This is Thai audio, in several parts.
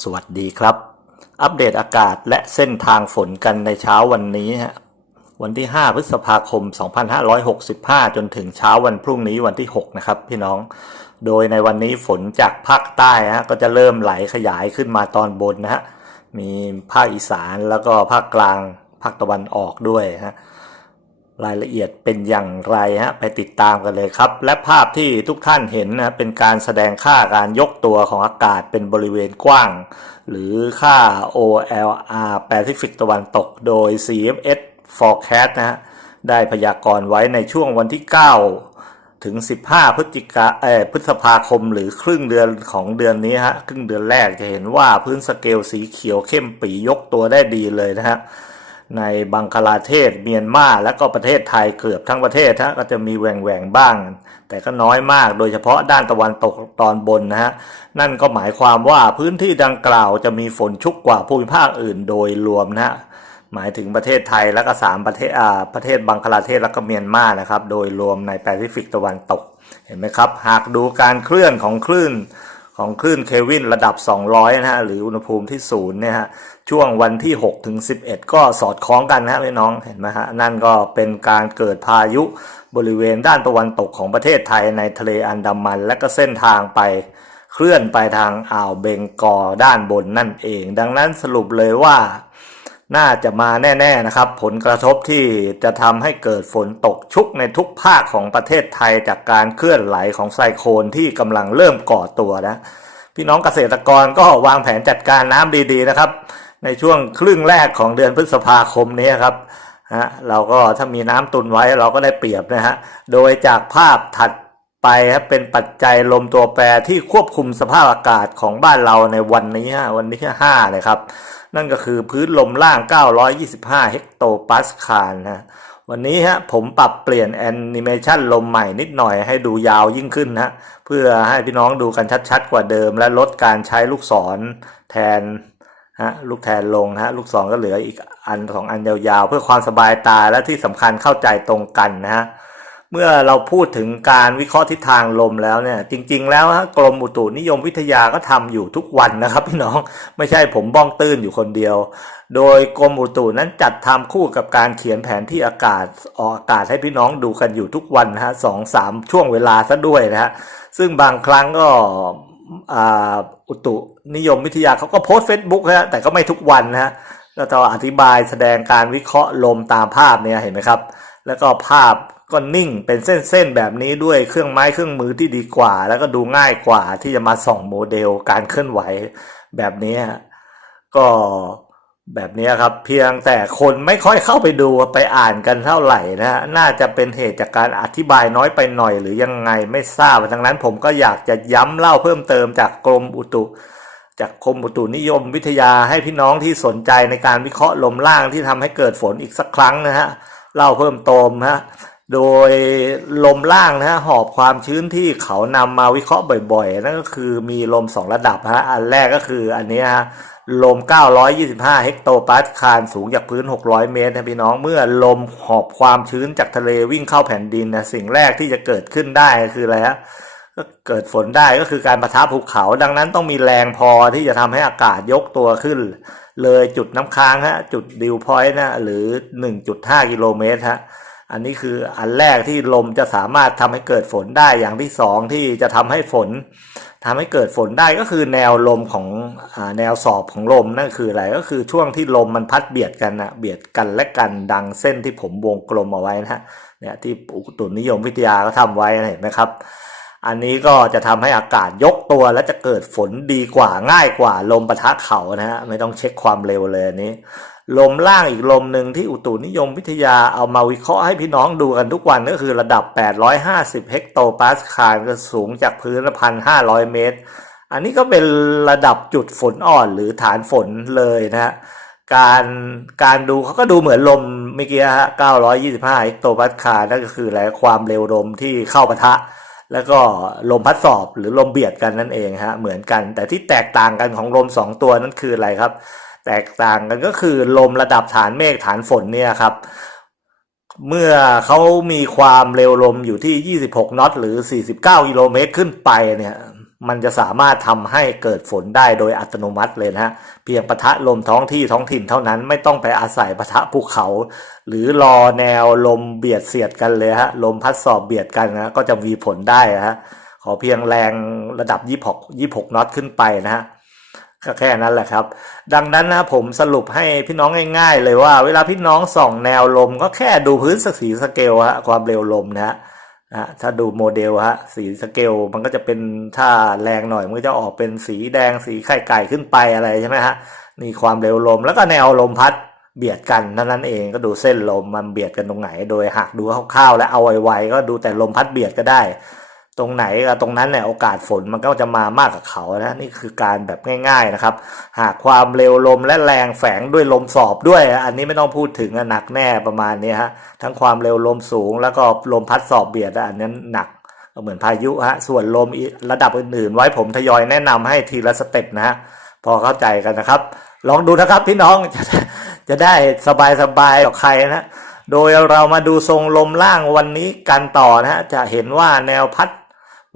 สวัสดีครับ อัปเดตอากาศและเส้นทางฝนกันในเช้าวันนี้ฮะวันที่ 5 พฤษภาคม 2565 จนถึงเช้าวันพรุ่งนี้วันที่ 6 นะครับพี่น้อง โดยในวันนี้ฝนจากภาคใต้ฮะก็จะเริ่มไหลขยายขึ้นมาตอนบนนะฮะมีภาคอีสานแล้วก็ภาคกลางภาคตะวันออกด้วยฮะ รายละเอียดเป็นอย่างไรฮะไปติดตามกันเลยครับ และภาพที่ทุกท่านเห็นนะเป็นการแสดงค่าการยกตัวของอากาศเป็นบริเวณกว้าง หรือค่า OLR Pacific ตะวันตกโดย CFS Forecast นะฮะได้พยากรณ์ไว้ในช่วงวันที่ 9 ถึง 15 พฤศจิกาเออพฤษภาคมหรือครึ่งเดือนของเดือนนี้ฮะครึ่งเดือนแรกจะเห็นว่าพื้นสเกลสีเขียวเข้มปียกตัวได้ดีเลยนะฮะ ในบังคลาเทศเมียนมาและก็ประเทศไทยเกือบทั้งประเทศฮะก็จะมีแหว่งแหวงบ้าง แต่ก็น้อยมากโดยเฉพาะด้านตะวันตกตอนบนนะฮะนั่นก็หมายความว่าพื้นที่ดังกล่าวจะมีฝนชุกกว่าภูมิภาคอื่นโดยรวมนะฮะหมายถึงประเทศไทยแล้วก็สามประเทศอ่าประเทศบังคลาเทศและก็เมียนมานะครับ โดยรวมในแปซิฟิกตะวันตกเห็นไหมครับ หากดูการเคลื่อนของคลื่น ของคลื่นเควินระดับ 200 นะฮะ หรืออุณหภูมิที่ศูนย์เนี่ยฮะ ช่วงวันที่ 6 ถึง 11 ก็สอดคล้องกันนะฮะพี่น้อง เห็นไหมฮะ นั่นก็เป็นการเกิดพายุบริเวณด้านตะวันตกของประเทศไทยในทะเลอันดามัน และก็เส้นทางไปเคลื่อนไปทางอ่าวเบงกอด้านบนนั่นเอง ดังนั้นสรุปเลยว่า น่าจะมาแน่ๆนะครับ ผลกระทบที่จะทำให้เกิดฝนตกชุกในทุกภาคของประเทศไทยจากการเคลื่อนไหลของไซโคลนที่กำลังเริ่มก่อตัวนะพี่น้องเกษตรกรก็วางแผนจัดการน้ำดีๆนะครับ ในช่วงครึ่งแรกของเดือนพฤษภาคมนี้ครับฮะเราก็ถ้ามีน้ำตุนไว้เราก็ได้เปรียบนะฮะโดยจากภาพถัด ไปครับเป็นปัจจัยลมตัวแปรที่ควบคุมสภาพอากาศของบ้านเราในวันนี้ฮะวันที่5เลยครับ นั่นก็คือพื้นลมล่าง 925 เฮกโตปาสคาลนะวันนี้ฮะผมปรับเปลี่ยนแอนิเมชันลมใหม่นิดหน่อยให้ดูยาวยิ่งขึ้นนะเพื่อให้พี่น้องดูกันชัดๆ กว่าเดิม และลดการใช้ลูกศรแทนฮะลูกแทนลงฮะลูกศรก็เหลืออีกอันสองอันยาวๆ เพื่อความสบายตาและที่สำคัญเข้าใจตรงกันนะฮะ เมื่อเราพูดถึงการวิเคราะห์ทิศทางลมแล้วเนี่ย จริง ๆ แล้วกรมอุตุนิยมวิทยาก็ทำอยู่ทุกวันนะครับ พี่น้องไม่ใช่ผมบ้องตื้นอยู่คนเดียว โดยกรมอุตุนั้นจัดทำคู่กับการเขียนแผนที่อากาศออกอากาศให้พี่น้องดูกันอยู่ทุกวันนะฮะสองสามช่วงเวลาซะด้วยนะฮะซึ่งบางครั้งก็อุตุนิยมวิทยาเขาก็โพสต์เฟซบุ๊กฮะแต่ก็ไม่ทุกวันนะฮะก็จะอธิบายแสดงการวิเคราะห์ลมตามภาพเนี่ยเห็นไหมครับ แล้วก็ภาพ ก็นิ่งเป็นเส้นๆแบบนี้ด้วยเครื่องไม้เครื่องมือที่ดีกว่า แล้วก็ดูง่ายกว่าที่จะมาส่องโมเดลการเคลื่อนไหวแบบนี้ก็แบบนี้ครับเพียงแต่คนไม่ค่อยเข้าไปดูไปอ่านกันเท่าไหร่นะฮะน่าจะเป็นเหตุจากการอธิบายน้อยไปหน่อยหรือยังไงไม่ทราบดังนั้นผมก็อยากจะย้ำเล่าเพิ่มเติมจากกรมอุตุ จากกรมอุตุนิยมวิทยาให้พี่น้องที่สนใจในการวิเคราะห์ลมล่างที่ทำให้เกิดฝนอีกสักครั้งนะฮะเล่าเพิ่มเติมนะฮะ โดยลมล่างนะฮะหอบความชื้นที่เขานำมาวิเคราะห์บ่อยๆ นั่นก็คือมีลมสองระดับฮะอันแรกก็คืออันนี้ฮะลม 925 เฮกโตปาสคาลสูงจากพื้น 600 เมตรนะพี่น้องเมื่อลมหอบความชื้นจากทะเลวิ่งเข้าแผ่นดินนะสิ่งแรกที่จะเกิดขึ้นได้คืออะไรฮะก็เกิดฝนได้ก็คือการประทะภูเขา ดังนั้นต้องมีแรงพอที่จะทำให้อากาศยกตัวขึ้น เลยจุดน้ำค้างฮะจุดดิวพอยต์นะหรือ 1.5 กิโลเมตรฮะ อันนี้คืออันแรกที่ลมจะสามารถทำให้เกิดฝนได้อย่างที่สองที่จะทำให้ฝนทำให้เกิดฝนได้ก็คือแนวลมของอแนวสอบของลมนั่นคืออะไรก็คือช่วงที่ลมมันพัดเบียดกันนะเบียดกันและกันดังเส้นที่ผมวงกลมเอาไว้นะเนี่ยที่อุตุนิยมวิทยาก็ทำไว้เห็นไหมครับ อันนี้ก็จะทำให้อากาศยกตัวและจะเกิดฝนดีกว่าง่ายกว่าลมปะทะเขานะฮะไม่ต้องเช็คความเร็วเลยอันนี้ ลมล่างอีกลมหนึ่งที่อุตุนิยมวิทยาเอามาวิเคราะห์ให้พี่น้องดูกันทุกวันก็คือระดับ 850 เฮกโตปาสคาลก็สูงจากพื้นละพันห้าร้อยเมตร อันนี้ก็เป็นระดับจุดฝนอ่อนหรือฐานฝนเลยนะฮะการการดูเขาก็ดูเหมือนลมเมื่อกี้ฮะ925เฮกโตปาสคาลนั่นก็คืออะไรความเร็วลมที่เข้าปะทะ แล้วก็ลมพัดสอบหรือลมเบียดกันนั่นเองฮะเหมือนกัน แต่ที่แตกต่างกันของลมสองตัวนั้นคืออะไรครับ แตกต่างกันก็คือลมระดับฐานเมฆฐานฝนเนี่ยครับเมื่อเขามีความเร็วลมอยู่ที่ 26 น็อต หรือ 49 กิโลเมตรขึ้นไปเนี่ย มันจะสามารถทำให้เกิดฝนได้โดยอัตโนมัติเลยนะฮะเพียงปะทะลมท้องที่ท้องถิ่นเท่านั้นไม่ต้องไปอาศัยปะทะภูเขา หรือรอแนวลมเบียดเสียดกันเลยฮะลมพัดสอบเบียดกันนะก็จะมีผลได้นะฮะขอเพียงแรงระดับ 26 26น็อตขึ้นไปนะฮะก็แค่นั้นแหละครับ ดังนั้นนะผมสรุปให้พี่น้องง่าย ๆ เลยว่า เวลาพี่น้องส่องแนวลมก็แค่ดูพื้นสีสเกลฮะความเร็วลมนะฮะ นะถ้าดูโมเดลฮะสีสเกลมันก็จะเป็นถ้าแรงหน่อยมันก็จะออกเป็นสีแดงสีไข่ไก่ขึ้นไปอะไรใช่ไหมฮะนี่ความเร็วลมแล้วก็แนวลมพัดเบียดกันนั่นนั้นเองก็ดูเส้นลมมันเบียดกันตรงไหน โดยหากดูคร่าวๆและเอาไวๆก็ดูแต่ลมพัดเบียดก็ได้ ตรงไหนกับตรงนั้นเนี่ยโอกาสฝนมันก็จะมามากกับเขานะนี่คือการแบบง่าย ๆนะครับ หากความเร็วลมและแรงแฝงด้วยลมสอบด้วย อันนี้ไม่ต้องพูดถึงอะหนักแน่ประมาณนี้ฮะทั้งความเร็วลมสูง แล้วก็ลมพัดสอบเบียดอันนั้นหนักเหมือนพายุฮะส่วนลมอีกระดับอื่นๆ ไว้ผมทยอยแนะนำให้ทีละสเต็ปนะฮะพอเข้าใจกันนะครับ ลองดูนะครับพี่น้องจะจะได้สบายๆกับใครนะโดยเรามาดูทรงลมล่างวันนี้กันต่อนะฮะจะเห็นว่าแนวพัด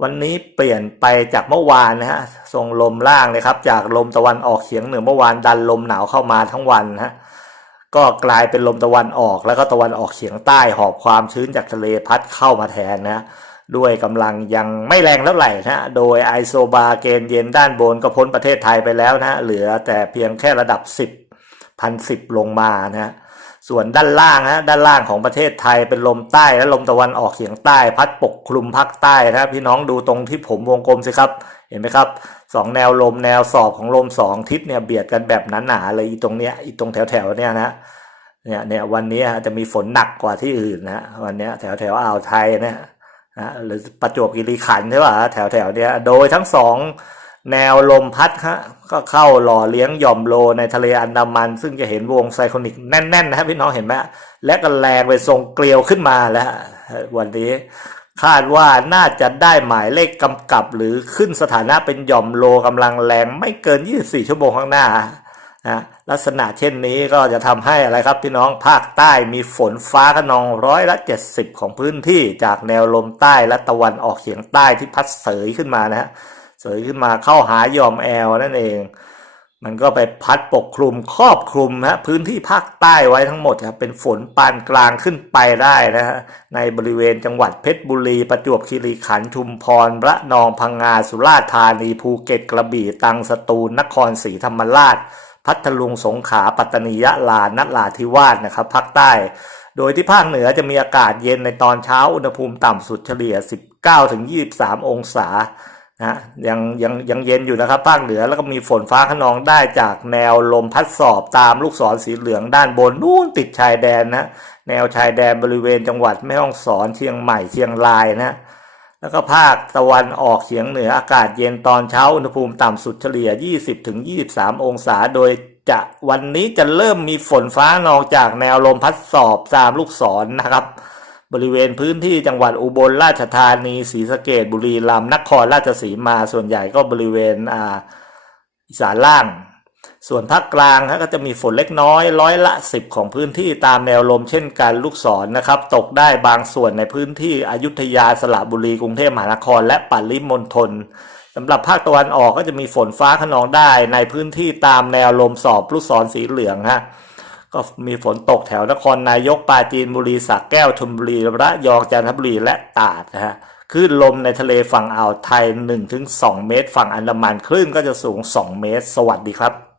วันนี้เปลี่ยนไปจากเมื่อวานนะฮะทรงลมล่างเลยครับ จากลมตะวันออกเฉียงเหนือเมื่อวานดันลมหนาวเข้ามาทั้งวันนะฮะก็กลายเป็นลมตะวันออกแล้วก็ตะวันออกเฉียงใต้หอบความชื้นจากทะเลพัดเข้ามาแทนนะด้วยกำลังยังไม่แรงเท่าไหร่นะฮะโดยไอโซบาเกณฑ์เย็นด้านบนก็พ้นประเทศไทยไปแล้วนะฮะเหลือแต่เพียงแค่ระดับ 10พันสิบลงมานะฮะ ส่วนด้านล่างนะด้านล่างของประเทศไทยเป็นลมใต้และลมตะวันออกเฉียงใต้ พัดปกคลุมภาคใต้นะพี่น้องดูตรงที่ผมวงกลมสิครับ เห็นไหมครับสองแนวลมแนวสอบของลมสองทิศเนี่ยเบียดกันแบบหนาๆเลยตรงเนี้ยอีตรงแถวๆเนี่ยนะเนี่ยเนี่ยวันนี้จะมีฝนหนักกว่าที่อื่นนะวันเนี้ยแถวแถวอ่าวไทยเนี่ยนะหรือประจวบคีรีขันธ์ใช่ป่ะแถวแถวเนี้ยโดยทั้งสอง แนวลมพัดฮะก็เข้าหล่อเลี้ยงหย่อมโลในทะเลอันดามัน ซึ่งจะเห็นวงไซโคนิกแน่นๆนะพี่น้องเห็นไหมและก็แรงไปทรงเกลียวขึ้นมาแล้ววันนี้คาดว่าน่าจะได้หมายเลขกำกับหรือขึ้นสถานะเป็นหย่อมโลกำลังแรงไม่เกิน 24 ชั่วโมงข้างหน้านะลักษณะเช่นนี้ก็จะทำให้อะไรครับพี่น้องภาคใต้มีฝนฟ้าขนองร้อยละ 70 ของพื้นที่จากแนวลมใต้และตะวันออกเฉียงใต้ที่พัดเสยขึ้นมานะฮะ เสยขึ้นมาเข้าหายอมแอลนั่นเอง มันก็ไปพัดปกคลุมครอบคลุมฮะพื้นที่ภาคใต้ไว้ทั้งหมดครับเป็นฝนปานกลางขึ้นไปได้นะฮะในบริเวณจังหวัดเพชรบุรี ประจวบคีรีขันธ์ชุมพรระนองพังงาสุราษฎร์ธานีภูเก็ตกระบี่ตรังสตูลนครศรีธรรมราช พัทลุงสงขลาปัตตานียะลานราธิวาสนะครับภาคใต้ โดยที่ภาคเหนือจะมีอากาศเย็นในตอนเช้าอุณหภูมิต่ำสุดเฉลี่ย 19-23 องศา นะยังยังยังเย็นอยู่นะครับ ภาคเหนือแล้วก็มีฝนฟ้าขนองได้จากแนวลมพัดสอบตามลูกศรสีเหลืองด้านบนนู่นติดชายแดนนะแนวชายแดนบริเวณจังหวัดแม่ฮ่องสอนเชียงใหม่เชียงรายนะแล้วก็ภาคตะวันออกเฉียงเหนืออากาศเย็นตอนเช้าอุณหภูมิต่ำสุดเฉลี่ย 20-23 องศา โดยจะวันนี้จะเริ่มมีฝนฟ้าขนองจากแนวลมพัดสอบตามลูกศรนะครับ บริเวณพื้นที่จังหวัดอุบลราชธานีศรีสะเกดบุรีรัมย์นครราชสีมาส่วนใหญ่ก็บริเวณอ่าอีสานล่าง ส่วนภาคกลางก็จะมีฝนเล็กน้อยร้อยละสิบของพื้นที่ตามแนวลมเช่นกันลูกศรนะครับ ตกได้บางส่วนในพื้นที่อยุธยาสระบุรีกรุงเทพมหานครและปริมณฑลสำหรับภาคตะวันออกก็จะมีฝนฟ้าขนองได้ในพื้นที่ตามแนวลมสอบลูกศรสีเหลืองฮะ ก็มีฝนตกแถวนครนายกปราจีนบุรีสระแก้วชลบุรีระยองจันทบุรีและตราดนะฮะคลื่นลมในทะเลฝั่งอ่าวไทย 1-2 เมตร ฝั่งอันดามันคลื่นก็จะสูง 2 เมตร สวัสดีครับ